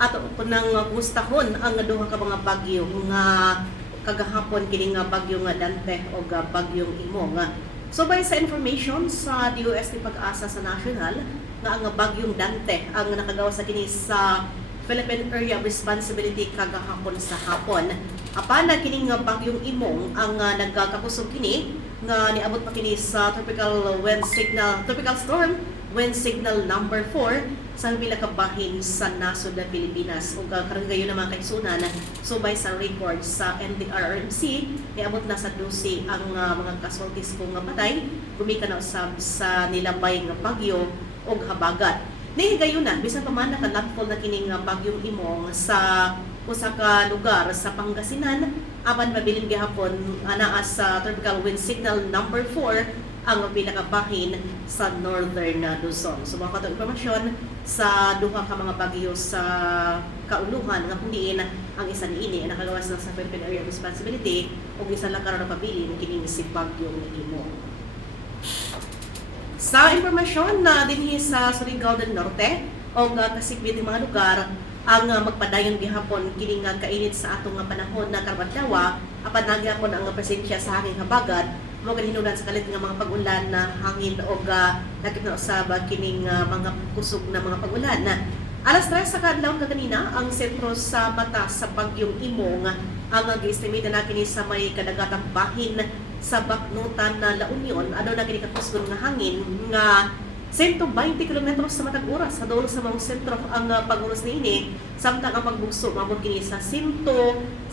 ato po nang gustahon ang duha ka mga bagyo nga kagahapon kini nga bagyo nga Dante o bagyong Imong. So bay sa information sa DOST Pag-asa sa National nga ang bagyong Dante ang nakagawa sa kini sa Philippine Area of Responsibility kagahapon sa hapon. Apan na kini nga bagyong Imong ang nagkakusog kini nga niabot pa kini sa tropical storm wind signal number 4 sa pinakabahin sa nasod ng Pilipinas ug karon gayon na mga kaigsunan subay sa record sa NDRRMC niabot na sa 12 ang mga casualties kung nga patay gumikan na usab sa nilabay nga bagyo ug habagat. Nihigayon na bisan pa man nakalapol na kining bagyong Imong sa usa ka lugar sa Pangasinan apan mabilin gihapon anaa sa tropical wind signal number 4 ang pinakabahin sa northern Luzon. So mga katong informasyon sa duha ka mga bagyo sa kauluhan nga kung diin ang isa niini nakagawas na sa Philippine Area of Responsibility ug isa lang karon napabilin kining si bagyong Imong. Sa informasyon na dinhi sa Surigao del Norte o kasikbit ng mga lugar ang magpadayon gihapon kini nga kainit sa atong panahon na karwadlawa apan nagyapon ang presensya sa hangin habagat mo hinungdan sa kalit nga mga pag-ulan na hangin o nakit na usab kining mga kusog na mga pag-ulan. Alas 3 sa kadlaw kanina ang sentro sa mata sa bagyong Imong ang gi-estimate na kini sa may kadagatang bahin sa baknutan na La Union adto na kini kakusgon nga hangin nga 120 km sa matag oras sa duol sa mga sentro ang pag-unos niini samtang ang pagbugso mabot kini sa 165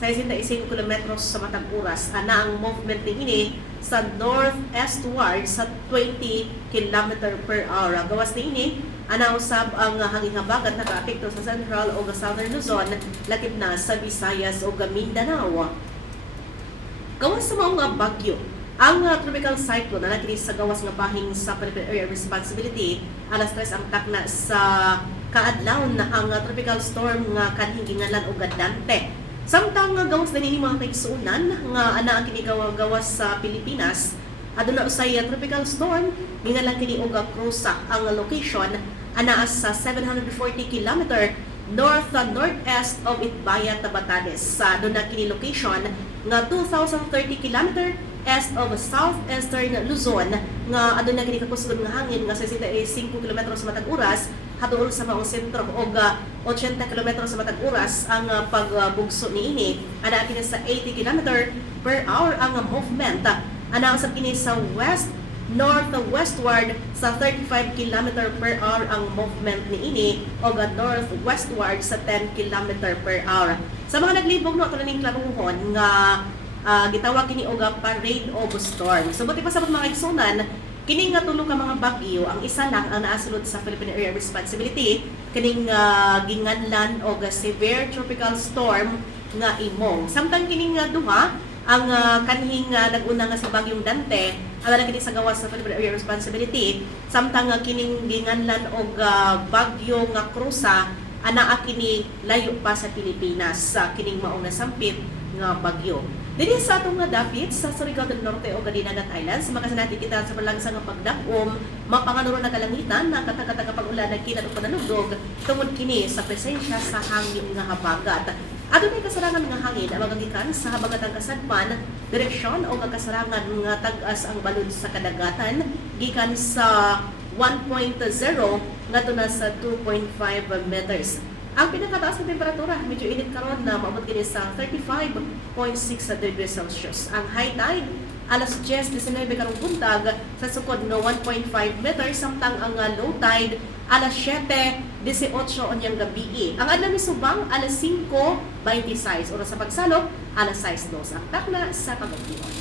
km sa matag oras ana ang movement niini sa north-eastward sa 20 km per hour. Gawas niini ana usab ang hangin habagat nakaapekto sa central o southern Luzon lakip na sa Visayas o Mindanao. Gawas sa mga bagyo ang tropical cyclone na nakini sa gawas nga bahin sa Philippine Area of Responsibility alas 3 ang takna sa kaadlaw na ang tropical storm nga kanhing gingalan og Dante. Samtang gawas din mga kaigsuonan nga ana kini gawas sa Pilipinas aduna usay tropical storm gingalan kini og Cruza ang location ana sa 740 km northeast of Itbayat, Batanes. Sa aduna kini location nga 2,030 km east of southeastern Luzon nga aduna kini kakusgon nga hangin nga 65 km sa matag oras hadtod sa maong sentro og 80 km sa matag oras ang pagbugso niini ana kini sa 80 km per hour ang movement ana usab kini sa west northwestward sa 35 km per hour ang movement niini og northwestward sa 10 km per hour. Sa mga naglibog no ato ning klaruhon nga gitawag kini og parade of storm. So buti pa sa mga igsunan kini nga tulo ka mga bagyo ang isa lang ang naasulod sa Philippine Area of Responsibility kining ginganlan og severe tropical storm nga Imong. Samtang kini nga duha ang kanhing nag-una nga si bagyong Dante ang kini sa gawas sa Philippine Area of Responsibility samtang kining ginganlan og bagyo nga Cruza anaa kini layo pa sa Pilipinas sa kining maong nasampit nga bagyo. Dili sa atong nga dapit sa Surigao del Norte o Dinagat Islands, makasanati kita sa palangsang nga pagdakom, mapanganuro na kalangitan na katakatang pag-ulan na kinat o panalugdog tungod kini sa presensya sa hangin nga habagat. Adunay kasarangan nga hangin ang magagikan sa habagatang kasadpan, direksyon o kasarangan nga tag-as ang balod sa kadagatan gikan sa 1.0 ngadto na sa 2.5 meters. Ang pinakataas na temperatura, medyo init karon na maabot kini sa 35.6 degrees Celsius. Ang high tide, alas 10:19 karong buntag sa sukod nga 1.5 meters, samtang ang low tide, alas 7:18 onyang gabi. Ang adlaw ni subang, alas 5:26. Oras sa pagsalop, alas 6:02. Ang takna sa kagabion.